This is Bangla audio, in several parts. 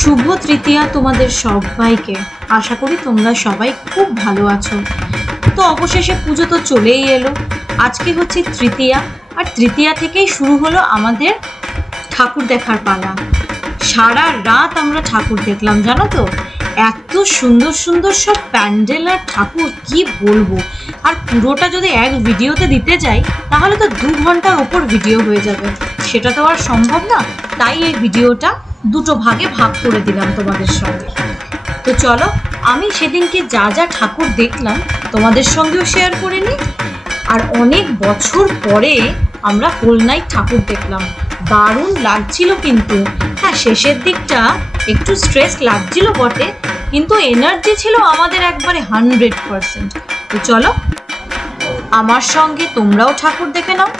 শুভ তৃতীয়া তোমাদের সবাইকে। আশা করি তোমরা সবাই খুব ভালো আছো। তো অবশেষে পুজো তো চলেই এলো। আজকে হচ্ছে তৃতীয়া, আর তৃতীয়া থেকেই শুরু হলো আমাদের ঠাকুর দেখার পালা। সারা রাত আমরা ঠাকুর দেখলাম, জানো তো, এত সুন্দর সুন্দর সব প্যান্ডেল আর ঠাকুর, কি বলবো। আর পুরোটা যদি এক ভিডিওতে দিতে যাই তাহলে তো 2 ঘন্টার ওপর ভিডিও হয়ে যাবে, সেটা তো আর সম্ভব না। তাই এই ভিডিওটা দুটো ভাগে ভাগ করে দিলাম তোমাদের সঙ্গে। তো চলো আমি সেদিনকে যা যা ঠাকুর দেখলাম তোমাদের সঙ্গেও শেয়ার করে নিই। আর অনেক বছর পরে আমরা হোল নাইট ঠাকুর দেখলাম, দারুণ লাগছিল। কিন্তু হ্যাঁ, শেষের দিকটা একটু স্ট্রেস লাগছিল বটে, কিন্তু এনার্জি ছিল আমাদের একবারে 100%। তো চলো আমার সঙ্গে তোমরাও ঠাকুর দেখে নাও।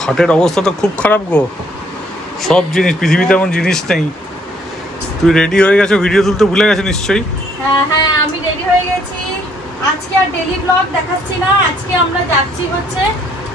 খাটের অবস্থা তো খুব খারাপ গো, সব জিনিস, পৃথিবীতে এমন জিনিস নেই। তুই রেডি হয়ে গেছো, ভিডিও তুলতে ভুলে গেছো নিশ্চয়ই? হ্যাঁ হ্যাঁ, আমি রেডি হয়ে গেছি। আজকে আর ডেইলি ব্লগ দেখাচ্ছি না, আজকে আমরা যাচ্ছি হচ্ছে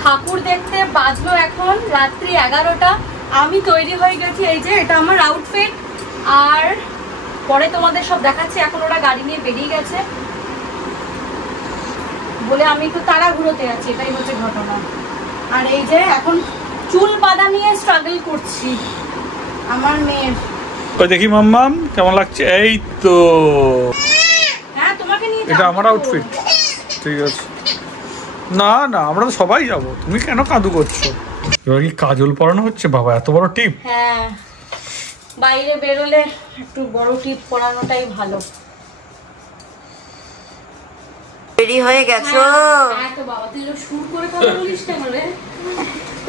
ঠাকুর দেখতে। বাজলো এখন রাত্রি 11টা। আমি তৈরি হয়ে গেছি, এই যে এটা আমার আউটফিট। আর পরে তোমাদের সব দেখাচ্ছি। এখন ওরা গাড়ি নিয়ে বেরিয়ে গেছে বলে আমি একটু তাড়াহুড়োতে আছি, এটাই হচ্ছে ঘটনা। আর এই যে এখন চুল বাঁধা নিয়ে স্ট্রাগল করছি আমার মেয়ের। ওই দেখি মাম্মাম কেমন লাগছে। এই তো হ্যাঁ, তোমাকে নিয়ে এটা আমার আউটফিট, ঠিক আছে। না না, আমরা তো সবাই যাবো, তুমি কেন কাঁদু করছো? এবার কি কাজল পরানো হচ্ছে? বাবা এত বড় টিপ! হ্যাঁ, বাইরে বেরোলে একটু বড় টিপ পরানোটাই ভালো। রেডি হয়ে গেছো? হ্যাঁ তো বাবা, তুই শুরু করে কথা বলিস কেন রে?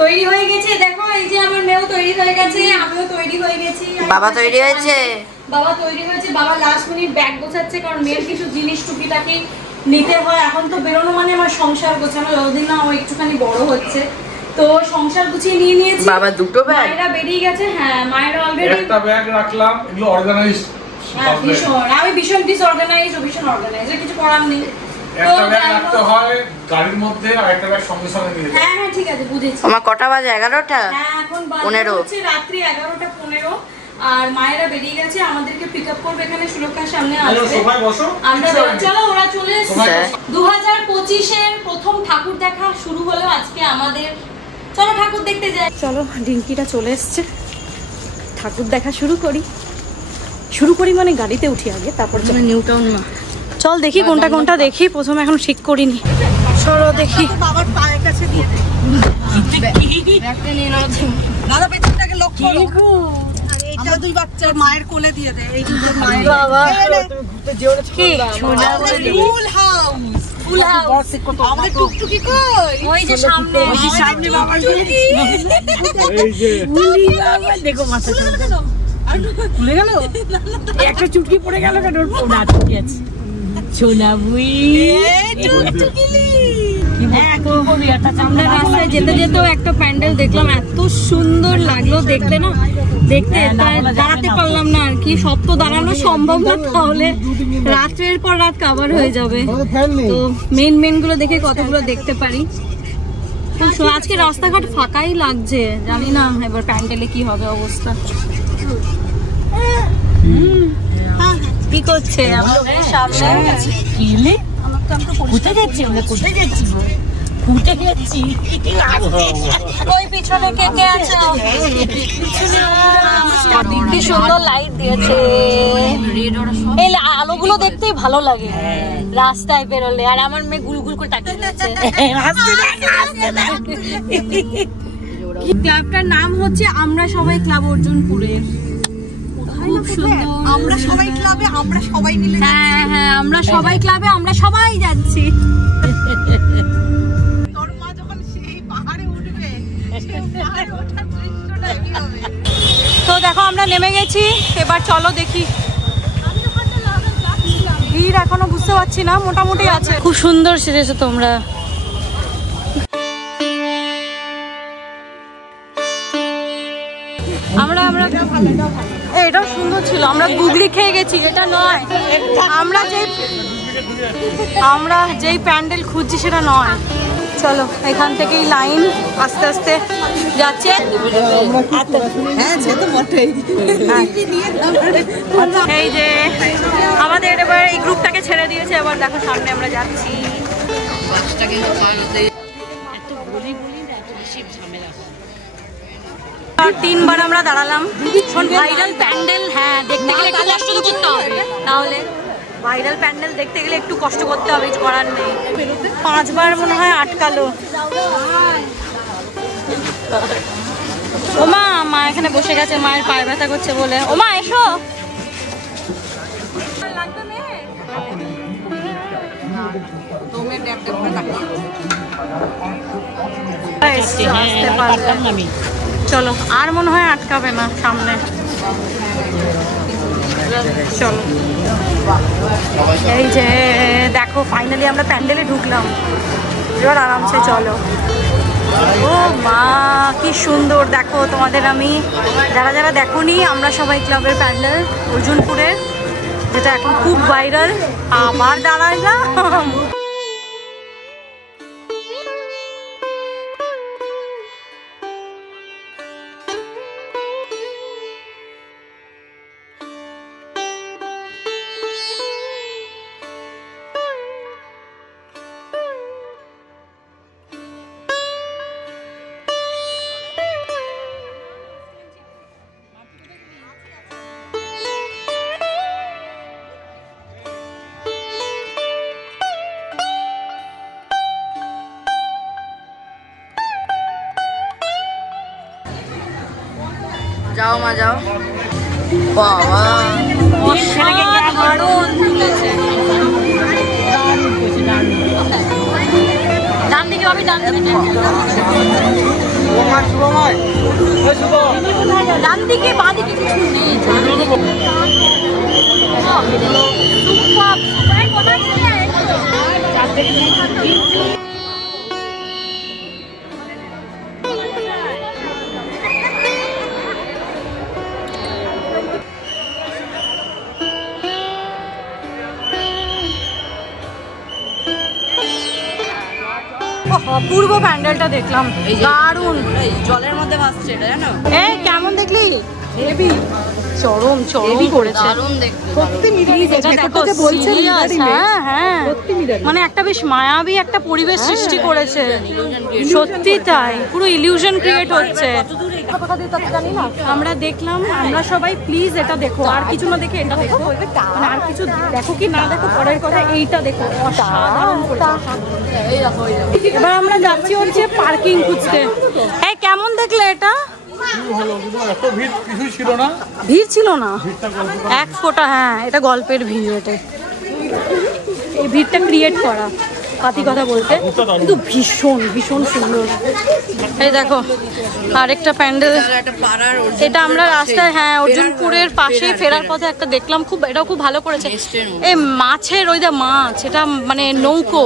তৈরি হয়ে গেছে, দেখো এই যে আমার মেয়েও তৈরি হয়ে গেছে, আমিও তৈরি হয়ে গেছি। বাবা তৈরি হয়েছে? বাবা তৈরি হয়েছে। বাবা লাস্ট মিনিট ব্যাগ গোছাচ্ছে, কারণ মেয়ের কিছু জিনিস টুকিটাকি নিতে হয়। এখন তো বেরোনো মানে আমার সংসার গোছানো, যতদিন না ও একটুখানি বড় হচ্ছে। তো সংসার গুছিয়ে নিয়ে নিয়েছি। বাবা দুটো ব্যাগ? মায়েরা বেরিয়ে গেছে। হ্যাঁ, মায়েরা অলরেডি একটা ব্যাগ রাখলাম, এগুলো অর্গানাইজ। আমি ভীষণ ডিসঅর্গানাইজ, কিছু করার নেই। একটা ব্যাগ রাখতে হয় গাড়ির মধ্যে, আর একটা ব্যাগ সঙ্গে সঙ্গে নিয়ে যাও। হ্যাঁ হ্যাঁ ঠিক আছে, বুঝেছি। আমার কটা বাজে? 11টা? হ্যাঁ, এখন 15 হচ্ছে রাত্রি 11:15। আর মায়েরা বেরিয়ে গেছে, আমাদেরকে পিক আপ করবে এখানে সুরক্ষার সামনে আসবে। সবাই বসো, আমরা চলো, ওরা চলে এসেছে। 2025-এর প্রথম ঠাকুর দেখা শুরু হলো আজকে আমাদের। চলো ঠাকুর দেখতে যাই। চলো, ডিঙ্কিটা চলে এসছে, ঠাকুর দেখা শুরু করি মানে গাড়িতে উঠি আগে, তারপর নিউ টাউন না। চল দেখি কোনটা কোনটা দেখি। প্রথমে এখন ঠিক করিনি, চলো দেখি। বাবার পায়ের কাছে দিয়ে দে। ব্যাগটা নিয়ে নাও। দাদা পেছনটাকে লক্ষ্য করো। আমরা দুই বাচ্চা মায়ের কোলে দিয়ে দে। এই দুটো মায়ের। বাবা ঘুরতে যেও না। কি সোনা বলি? Full house, full house. আমাদের টুকটুকি কই? ওই যে সামনে, ওই যে সামনে বাবার টুকটুকি। এই যে বলি বাবা, দেখো মাথা চলছে। ভুলে গেল, একটা চুটকি পড়ে গেল, কেন ওটা চুটকি আছে। সোনা বুই আমরা রাস্তায় যেতে যেতেও একটা প্যান্ডেল দেখলাম, এত সুন্দর লাগলো দেখতে না, দেখতে দাঁড়াতে পারলাম না আর কি। সব তো দাঁড়ানো সম্ভব না, তাহলে রাত্রের পর রাত কভার হয়ে যাবে। তো মেন গুলো দেখে কতগুলো দেখতে পারি। আজকে রাস্তাঘাট ফাঁকাই লাগছে, জানি না এবার প্যান্ডেলে কি হবে অবস্থা। কি করছে? কোথায় যাচ্ছি? ওই পিছনে কে কে আছে? কি সুন্দর লাইট দিয়েছে, এই আলোগুলো দেখতেই ভালো লাগে রাস্তায় বেরোলে। আর আমার মেয়ে গুলগুল করে তাকিয়ে যাচ্ছে। ক্লাবটার নাম হচ্ছে আমরা সবাই ক্লাব অর্জুনপুরের। খুব সুন্দর। আমরা সবাই ক্লাবে, আমরা সবাই মিলে। হ্যাঁ হ্যাঁ, আমরা সবাই ক্লাবে, আমরা সবাই যাচ্ছি। তোর মা যখন সেই পাহাড়ে উঠবে, সেই পাহাড়ে ওঠার দৃশ্যটা কি হবে। তো দেখো আমরা নেমে গেছি, এবার চলো দেখি। ভিড় এখনো বুঝতে পারছি না, মোটামুটি আছে। খুব সুন্দর সেজেছো তোমরা। আমরা এটা সুন্দর ছিল। আমরা গুগলি খেয়ে গেছি, এটা নয়। আমরা যেই প্যান্ডেল খুঁজছি সেটা নয়। চলো এখান থেকেই লাইন আস্তে আস্তে যাচ্ছে। এই যে আমাদের এবার এই গ্রুপটাকে ছেড়ে দিয়েছে, এবার দেখো সামনে আমরা যাচ্ছি। আর 3 বার আমরা দাঁড়ালাম। ভাইরাল প্যান্ডেল, হ্যাঁ দেখতে গেলে একটু কষ্ট তো করতে হবে, তাহলে ভাইরাল প্যান্ডেল দেখতে গেলে একটু কষ্ট করতে হবে, কিছু করার নেই। 5 বার মনে হয় আটকালো। ওমা, মা এখানে বসে গেছে, মায়ের পায়ে ব্যথা করছে বলে। ওমা এসো। চলো, আর মনে হয় আটকাবে না সামনে। চলো, এই যে দেখো ফাইনালি আমরা প্যান্ডেলে ঢুকলাম, এবার আরামসে চলো। ও মা কি সুন্দর, দেখো তোমাদের আমি যারা যারা দেখোনি, আমরা সবাই ক্লাবের প্যান্ডেল অর্জুনপুরের, যেটা এখন খুব ভাইরাল। আবার দাঁড়ালাম। যাও মা যাও। বাবা অসাধারণ তুলেছে। ডান দিকে ভাবি, ডান দিকে, ডান দিকে বাঁ দিকে কিছু নেই। অপূর্ব প্যান্ডেলটা দেখলাম, দারুণ। জলের মধ্যে ভাসছে এটা, জানো? এই কেমন দেখলি? হেভি, চরম চরম করেছে। দারুণ দেখতে। এটা দেখো সিরিয়াস, হ্যাঁ হ্যাঁ, মানে একটা বেশ মায়াবী একটা পরিবেশ সৃষ্টি করেছে। সত্যি তাই, পুরো ইলিউশন ক্রিয়েট হচ্ছে। আমরা দেখলাম, আমরা সবাই প্লিজ এটা দেখো, আর কিছু না দেখে এটা দেখো, মানে আর কিছু দেখো কি না দেখো পরের কথা, এইটা দেখো অসাধারণ করেছে। এবার আমরা যাচ্ছি হচ্ছে পার্কিং খুঁজতে। এই কেমন দেখলে এটা? ভিড় ছিল না এক ফোঁটা। হ্যাঁ, এটা গল্পের ভিড়, এটা এই ভিড়টা ক্রিয়েট করা, পাতি কথা বলতে, কিন্তু ভীষণ ভীষণ সুন্দর। এই দেখো আরেকটা প্যান্ডেল, এটা আমরা রাস্তায়, হ্যাঁ অর্জুনপুরের পাশেই ফেরার পথে একটা দেখলাম, খুব এটাও খুব ভালো করেছে। এই মাছের, ওই দা মাছ, এটা মানে নৌকো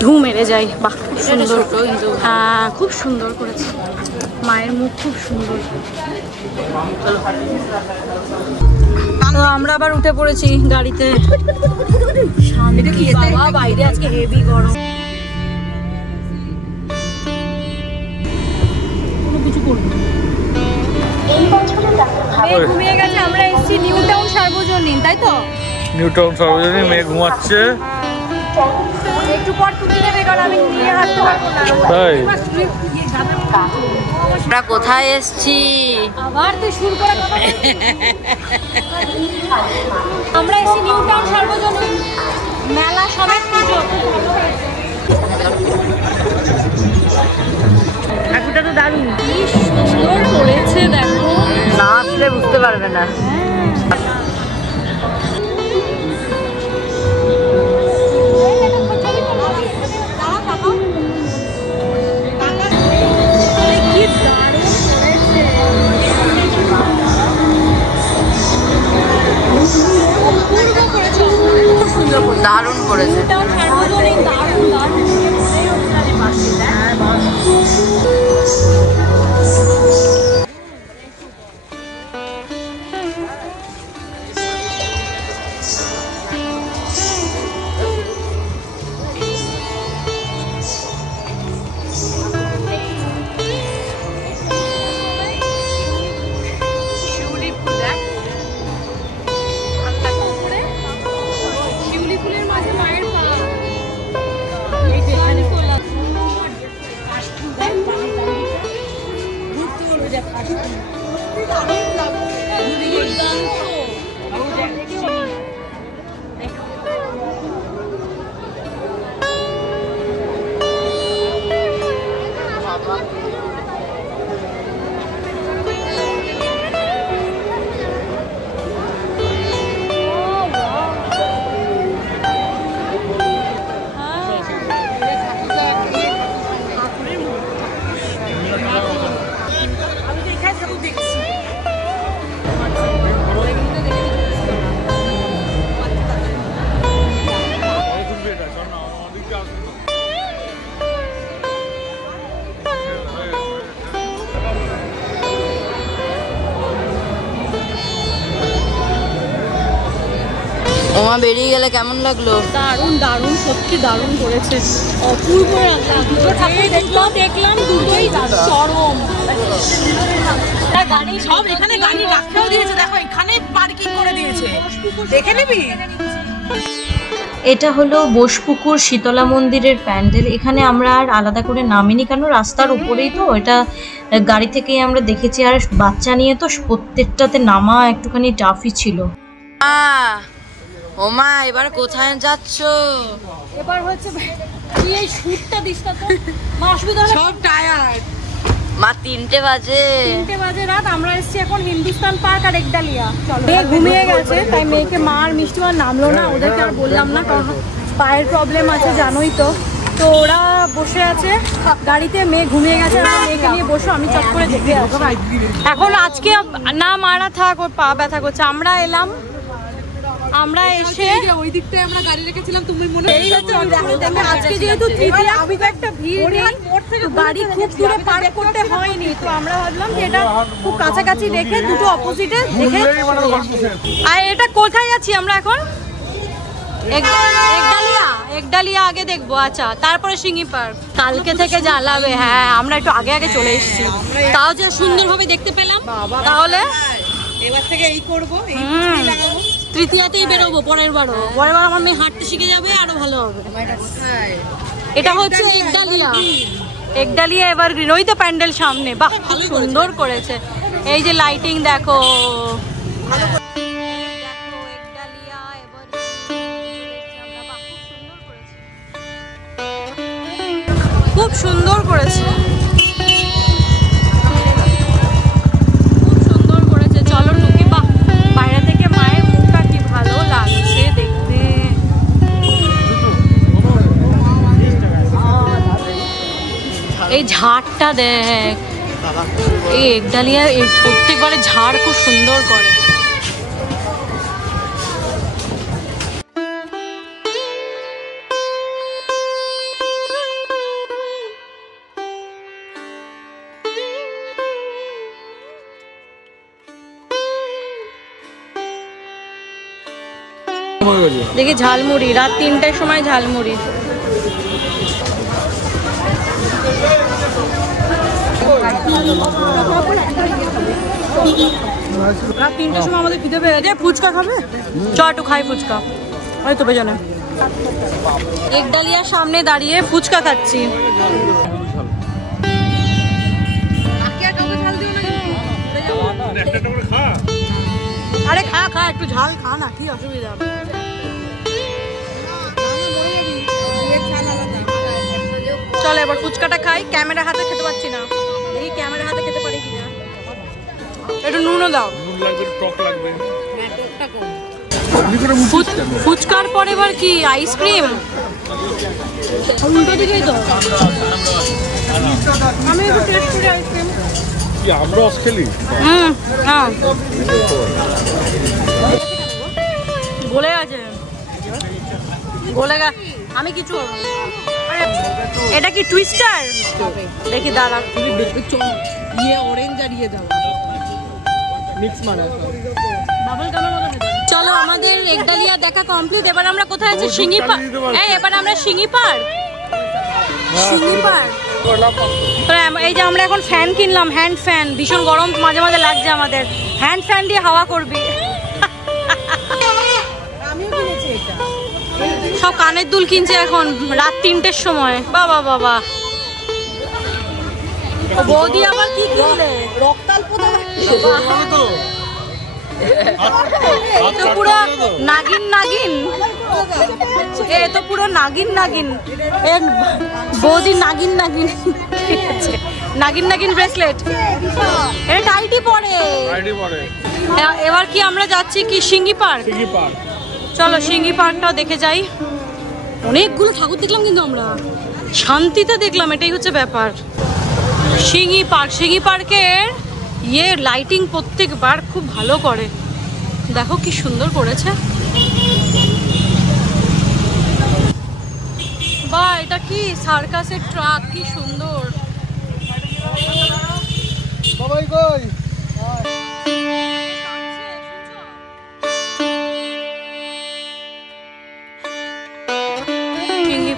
ঢু মেরে যায়। বাহ খুব সুন্দর, হ্যাঁ খুব সুন্দর করেছে, মায়ের মুখ খুব সুন্দর। তো আমরা আবার উঠে পড়েছি গাড়িতে। শান্তি বাবা, বাইরে আজকে হেভি গরম। কোনো কিছু করবো ঘুমিয়ে গেছে। আমরা এসেছি নিউ টাউন সার্বজনীন, তাই তো? নিউ টাউন সার্বজনীন, মেয়ে ঘুমাচ্ছে। একটু পর তুলে নেবে, কারণ আমি নিয়ে হাঁটতে পারবো না। তাই আমরা কোথায় এসেছি? আবার তুই শুরু করে কথা বল। আমরা এসেছি নিউ টাউন সার্বজনীন মেলা সমেত পুজো। ঠাকুরটা তো দারুণ, কি সুন্দর করেছে দেখো, না আসলে বুঝতে পারবে না। দারুণ করেছে। ওমা বেরিয়ে গেলে কেমন লাগলো? দারুণ দারুণ, সত্যি দারুণ করেছে, অপূর্ব লাগলো। দেখলাম দুটোই চরম। গাড়ি সব এখানে গাড়ি রাখতেও দিয়েছে, দেখো এখানে পার্কিং করে দিয়েছে, দেখে নিবি। এটা হলো বোসপুকুর শীতলা মন্দিরের প্যান্ডেল। এখানে আমরা আর আলাদা করে নামিনি, কেন রাস্তার উপরেই তো, এটা গাড়ি থেকেই আমরা দেখেছি। আর বাচ্চা নিয়ে তো প্রত্যেকটাতে নামা একটুখানি টাফই ছিল। ওমা এবার কোথায় যাচ্ছ? এবার হচ্ছে কি এই শুটটা দিসটা তো মা, অসুবিধা হলো, সব টায়ার্ড। মা 3টে বাজে রাত। আমরা এসেছি এখন হিন্দুস্তান পার্ক আর একডালিয়া। মেয়ে ঘুমিয়ে গেছে, তাই মেয়েকে মা আর মিষ্টি আর নামলো না, ওদেরকে আর বললাম না, কারণ পায়ের প্রবলেম আছে জানোই তো। তো ওরা বসে আছে গাড়িতে, মেয়ে ঘুমিয়ে গেছে, মেয়েকে নিয়ে বসো, আমি চট করে দেখে আসবো। এখন আজকে না মারা থাক, ওর পা ব্যথা করছে। আমরা এলাম, আমরা এসে ওই দিকটায় আমরা গাড়ি রেখেছিলাম, তুমি মনে আজকে যেহেতু তৃতীয়া খুব একটা ভিড় নেই, গাড়ি খুব দূরে পার্ক করতে হয়নি, তো আমরা ভাবলাম যে এটা খুব কাছাকাছি রেখে দুটো অপোজিটে দেখে। আর এটা কোথায় যাচ্ছি আমরা এখন? একডালিয়া আগে দেখবো। আচ্ছা, তারপরে সিঙ্গি পার্ক কালকে থেকে জ্বালাবে। হ্যাঁ, আমরা একটু আগে আগে চলে এসেছি, তাও যে সুন্দরভাবে দেখতে পেলাম। তাহলে এবার থেকে এই করবো, তৃতীয়াতেই বেরোবো। পরের বার আমার মেয়ে হাঁটতে শিখে যাবে, আরো ভালো হবে। এটা হচ্ছে একডালিয়া এভারগ্রিন, ওই তো প্যান্ডেল সামনে। বাহ, খুব সুন্দর করেছে। এই যে লাইটিং দেখো, খুব সুন্দর করেছে, খুব সুন্দর করেছে। চলো টুকি, বাহ, বাইরে থেকে মায়ের মুখটা কি ভালো লাগছে দেখতে। এই ঝাড়টা দেখ, এই একডালিয়া প্রত্যেকবারে ঝাড় খুব সুন্দর করে। দেখি ঝালমুড়ি, রাত 3টার সময় ঝালমুড়ি। রাত 3টার সময় আমাদের খিদে পেয়ে গেছে। ফুচকা খাবে? চ একটু খাই ফুচকা, ওই তো পেছনে একডালিয়ার সামনে দাঁড়িয়ে ফুচকা খাচ্ছি। আরে খা খা, একটু ঝাল খা না, কি অসুবিধা? চল এবার ফুচকাটা খাই। ক্যামেরা হাতে খেতে পাচ্ছি না, দেখি ক্যামেরা হাতে খেতে পারি কিনা। একটু নুনও দাও। ফুচকার পর এবার কি আইসক্রিম? উল্টো দিকেই তো। আমি একটু টেস্ট করি আইসক্রিম। কি আমরা খেলি? হ্যাঁ, গলে আছে, গলে গা। আমি কিছু এটা কি টুইস্টার? দেখি দাঁড়া, অরেঞ্জ আর ইয়ে দাও, মিক্স মারা বাবল গামের মতো। চলো, আমাদের একডালিয়া দেখা কমপ্লিট। এবার আমরা কোথায় আছি? সিঙ্গি পার্ক। এবার আমরা সিঙ্গি পার্ক। এই যে আমরা এখন ফ্যান কিনলাম, হ্যান্ড ফ্যান। ভীষণ গরম মাঝে মাঝে লাগছে আমাদের, হ্যান্ড ফ্যান দিয়ে হাওয়া করবি। সব কানের দুল কিনছে এখন রাত 3টের সময়। বাবা বাবা, বৌদি আবার কি কিনলে? তো পুরো নাগিন নাগিন, এ তো পুরো নাগিন নাগিন। বৌদি নাগিন নাগিন, নাগিন নাগিন ব্রেসলেট, এটা টাইটি পরে। এবার কি আমরা যাচ্ছি কি সিঙ্গি পার্ক? চলো সিঙ্গি পার্কটাও দেখে যাই। অনেকগুলো ঠাকুর দেখলাম, কিন্তু আমরা শান্তিতে দেখলাম, এটাই হচ্ছে ব্যাপার। সিঙ্গি পার্কের লাইটিং প্রত্যেকবার খুব ভালো করে। দেখো কি সুন্দর করেছে। বা এটা কি সার্কাসের ট্রাক, কি সুন্দর। সবাই কই?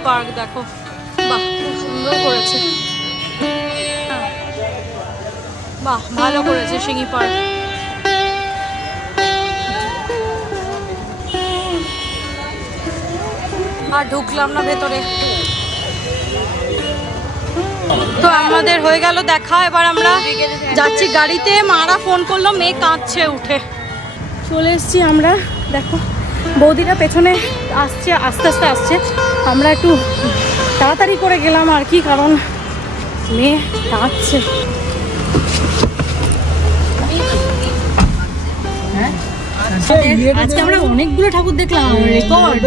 পার্ক দেখো, বাহ খুব সুন্দর করেছে, বাহ ভালো করেছে সিঙ্গি পার্ক। আর ঢুকলাম না ভেতরে। তো আমাদের হয়ে গেল দেখা, এবার আমরা যাচ্ছি গাড়িতে। মারা ফোন করলো, মেয়ে কাঁদছে উঠে। চলে এসছি আমরা, দেখো বৌদিরা পেছনে আসছে, আস্তে আস্তে আসছে। আমরা একটু তাড়াতাড়ি করে গেলাম আর কি, কারণ মেয়ে কাঁদছে। আজকে আমরা অনেকগুলো ঠাকুর দেখলাম, রেকর্ড।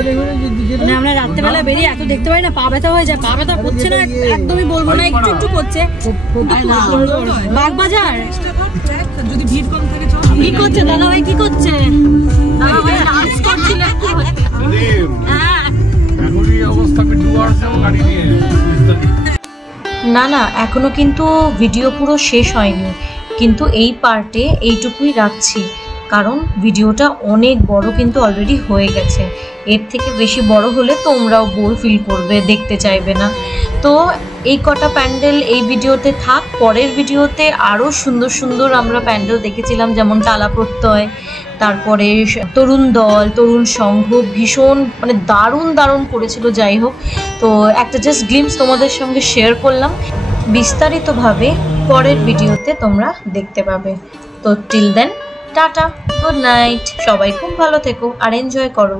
মানে আমরা রাত্রেবেলা বেরিয়ে এত দেখতে পারি না, পা ব্যথা হয়ে যায়। পা ব্যথা করছে না একদমই, বলবো না, একটু একটু করছে। বাগবাজার যদি ভিড় কম থাকে। কি করছে দাদা ভাই, কি করছে? দাদা ভাই ডান্স করছিল। হ্যাঁ না না, এখনো কিন্তু ভিডিও পুরো শেষ হয়নি, কিন্তু এই পার্টে এইটুকুই রাখছি, কারণ ভিডিওটা অনেক বড় কিন্তু অলরেডি হয়ে গেছে। এর থেকে বেশি বড় হলে তোমরাও বোর ফিল করবে, দেখতে চাইবে না। তো এই কটা প্যান্ডেল এই ভিডিওতে থাক। পরের ভিডিওতে আরও সুন্দর সুন্দর আমরা প্যান্ডেল দেখেছিলাম, যেমন তালা প্রত্যয়, তারপরে তরুণ দল, তরুণ সংঘ, ভীষণ মানে দারুণ দারুণ করেছিল। যাই হোক, তো একটা জাস্ট গ্লিমস তোমাদের সঙ্গে শেয়ার করলাম। বিস্তারিতভাবে পরের ভিডিওতে তোমরা দেখতে পাবে। তো till then tata, good night, সবাই খুব ভালো থেকো আর এনজয় করো।